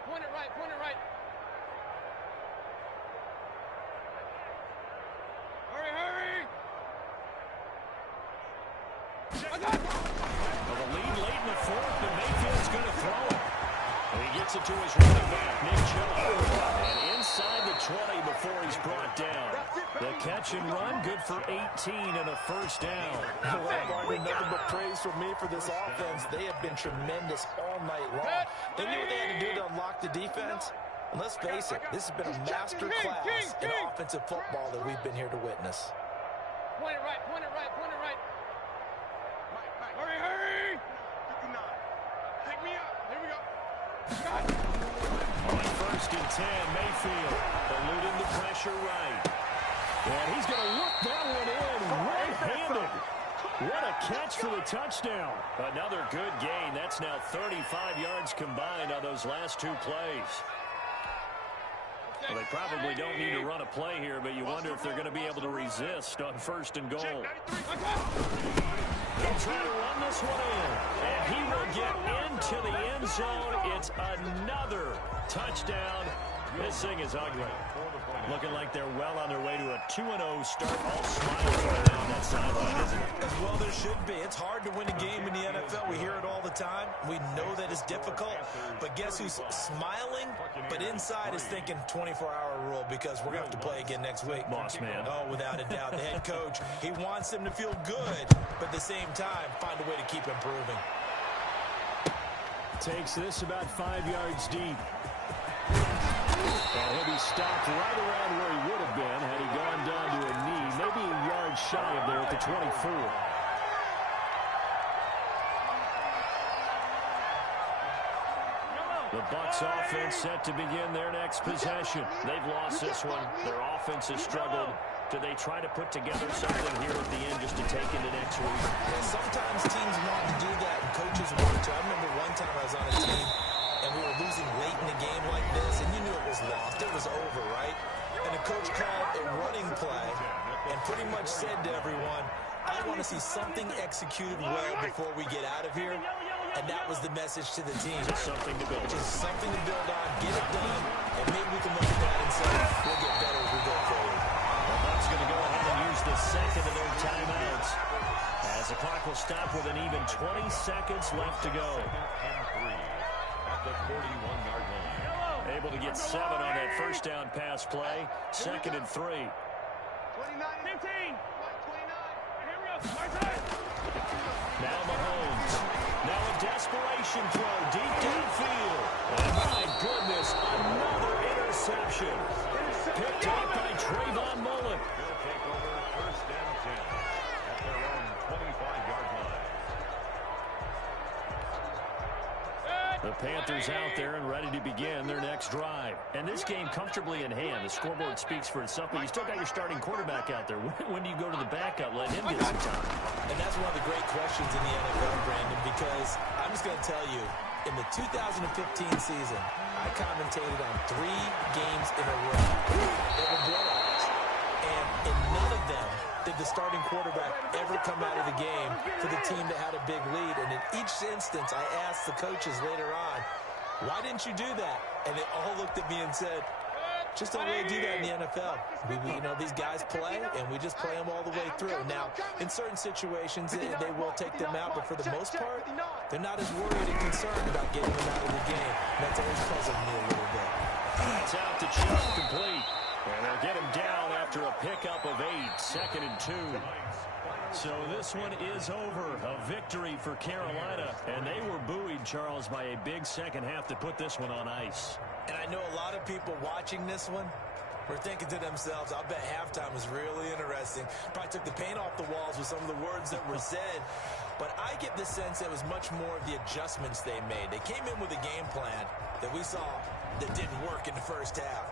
Hurry. Well, the lead late in the fourth, but Mayfield's going to throw it. And he gets it to his running back, Nick Chubb. And inside the 20 before he's brought down. The catch and run, good for 18 and a first down. Nothing but praise from me for this offense. They have been tremendous all night long. They knew what they had to do to unlock the defense. And let's face it, this has been a master class in offensive football that we've been here to witness. Point it right. Hurry. 59. Pick me up. Here we go. On first and 10, Mayfield eluding the pressure right. And he's going to look that one in right-handed. What a catch for the touchdown. Another good gain. That's now 35 yards combined on those last 2 plays. Well, they probably don't need to run a play here, but you wonder if they're going to be able to resist on first and goal. They'll try to run this one in, and he will get into the end zone. It's another touchdown. This thing is ugly. Looking like they're well on their way to a 2-0 start. All smiles right now on that sideline, isn't it? As well there should be. It's hard to win a game in the NFL. We hear it all the time. We know that it's difficult. But guess who's smiling, but inside is thinking 24-hour rule because we're going to have to play again next week. Boss man. Oh, without a doubt. The head coach, he wants them to feel good, but at the same time, find a way to keep improving. Takes this about 5 yards deep. And he'll be stopped right around where he would have been had he gone down to a knee, maybe a yard shy of there at the 24. The Bucs offense set to begin their next possession. They've lost this one. Their offense has struggled. Do they try to put together something here at the end just to take into next week? Yeah, sometimes teams want to do that, and coaches want to. I remember one time I was on a team, and we were losing late in a game like this, and you knew it was lost. It was over, right? And the coach called a running play and pretty much said to everyone, I want to see something executed well before we get out of here. And that was the message to the team. Just something to build. Just something to build on, get it done, and maybe we can look at that and say, we'll get better as we go forward. The Bucs going to go ahead and use the second of their timeouts. As the clock will stop with an even 20 seconds left to go. And 3 at the 41-yard line. Able to get 7 on that first down pass play. Second and 3. 29, 15. 29. Here we go. Now Mahomes. Now a desperation throw deep downfield. And my goodness, another interception. Picked up by Trayvon Mullen. They'll take over first and 10 at their own 25-yard line. The Panthers out there and ready to begin their next drive. And this game comfortably in hand. The scoreboard speaks for itself, but you still got your starting quarterback out there. When do you go to the backup? Let him get some time. And that's one of the great questions in the NFL, Brandon, because I'm just going to tell you, in the 2015 season, I commentated on 3 games in a row. They were blowouts. And in none of them did the starting quarterback ever come out of the game for the team that had a big lead. And in each instance, I asked the coaches later on, why didn't you do that? And they all looked at me and said, just don't really do that in the NFL. You know, these guys play, and we just play them all the way through. Now, in certain situations, they will take them out, but for the most part, they're not as worried and concerned about getting them out of the game. And that's always puzzled me a little bit. It's out to Chubb, complete. And they'll get him down after a pickup of 8, second and 2. So this one is over. A victory for Carolina. And they were buoyed, Charles, by a big second half to put this one on ice. And I know a lot of people watching this one were thinking to themselves, I'll bet halftime was really interesting. Probably took the paint off the walls with some of the words that were said. But I get the sense it was much more of the adjustments they made. They came in with a game plan that we saw that didn't work in the first half.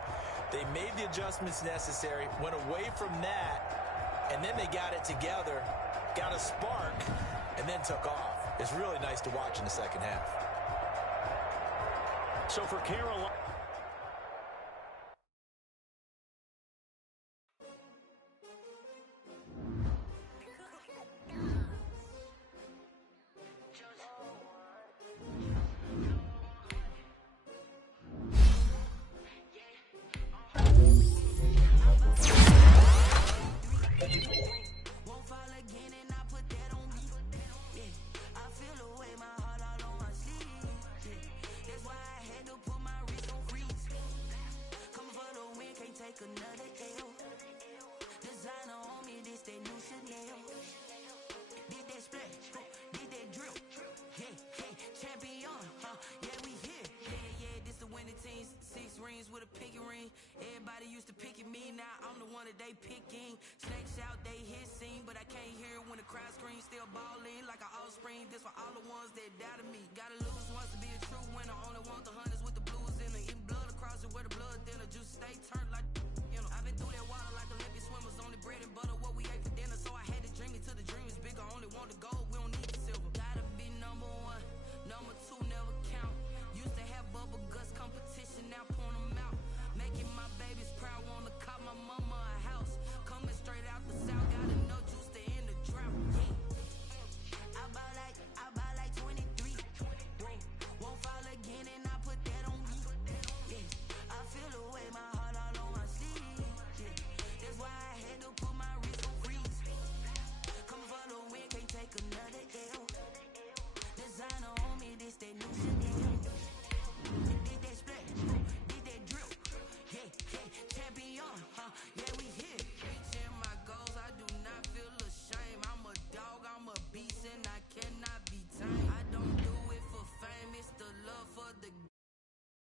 They made the adjustments necessary, went away from that, and then they got it together, got a spark, and then took off. It's really nice to watch in the second half. So for Carolina... With a pinky ring, everybody used to pick at me. Now I'm the one that they picking. Snakes out, they hissing, but I can't hear when the crowd screams. Still balling like an offspring. This for all the ones that doubted me. Gotta lose once to be a true winner. Only want the 100.